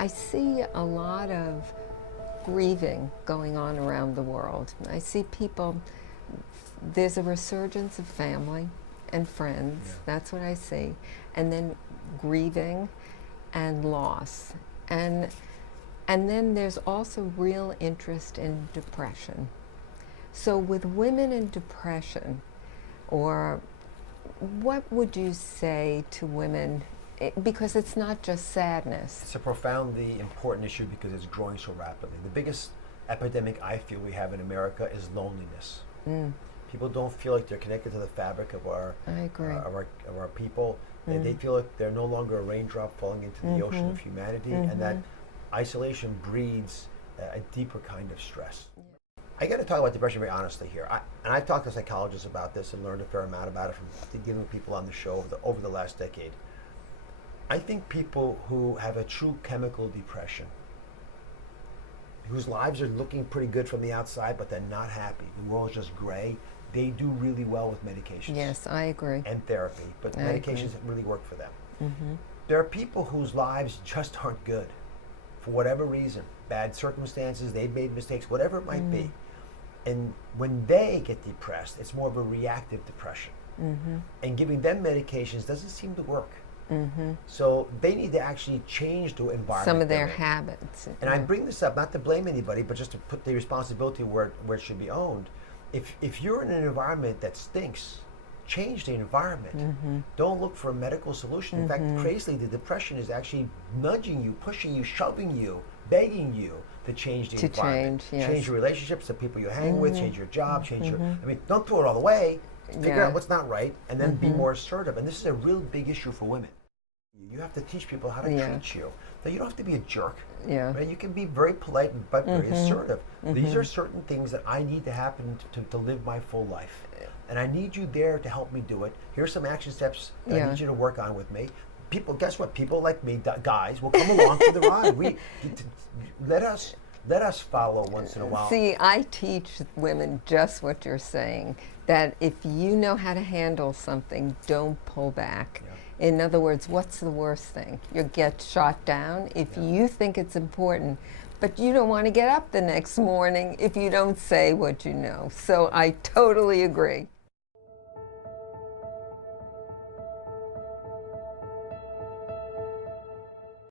I see a lot of grieving going on around the world. I see people, there's a resurgence of family and friends, that's what I see, and then grieving and loss. And then there's also real interest in depression. So with women in depression, or what would you say to women, because it's not just sadness. It's a profoundly important issue because it's growing so rapidly. The biggest epidemic I feel we have in America is loneliness. People don't feel like they're connected to the fabric of our of our people. They feel like they're no longer a raindrop falling into the ocean of humanity, and that isolation breeds a deeper kind of stress. I got to talk about depression very honestly here. And I've talked to psychologists about this and learned a fair amount about it from dealing with people on the show over the last decade. I think people who have a true chemical depression, whose lives are looking pretty good from the outside, but they're not happy, the world's just gray, they do really well with medications. Yes, I agree. And therapy, but medications really work for them. There are people whose lives just aren't good for whatever reason, bad circumstances, they've made mistakes, whatever it might be. And when they get depressed, it's more of a reactive depression. And giving them medications doesn't seem to work. So they need to actually change the environment. Some of their habits. And I bring this up not to blame anybody, but just to put the responsibility where it should be owned. If you're in an environment that stinks, change the environment. Don't look for a medical solution. In fact, crazily, the depression is actually nudging you, pushing you, shoving you, begging you to change the environment. Change your relationships, the people you hang with, change your job, change your, I mean, don't throw it all away. Figure out what's not right, and then be more assertive. And this is a real big issue for women. You have to teach people how to treat you. Now, you don't have to be a jerk. Right? You can be very polite but very assertive. These are certain things that I need to happen to live my full life. And I need you there to help me do it. Here's some action steps that I need you to work on with me. People, guess what? People like me, guys, will come along for the ride. Let us follow once in a while. See, I teach women just what you're saying, that if you know how to handle something, don't pull back. In other words, what's the worst thing? You get shot down if you think it's important, but you don't want to get up the next morning if you don't say what you know. So I totally agree.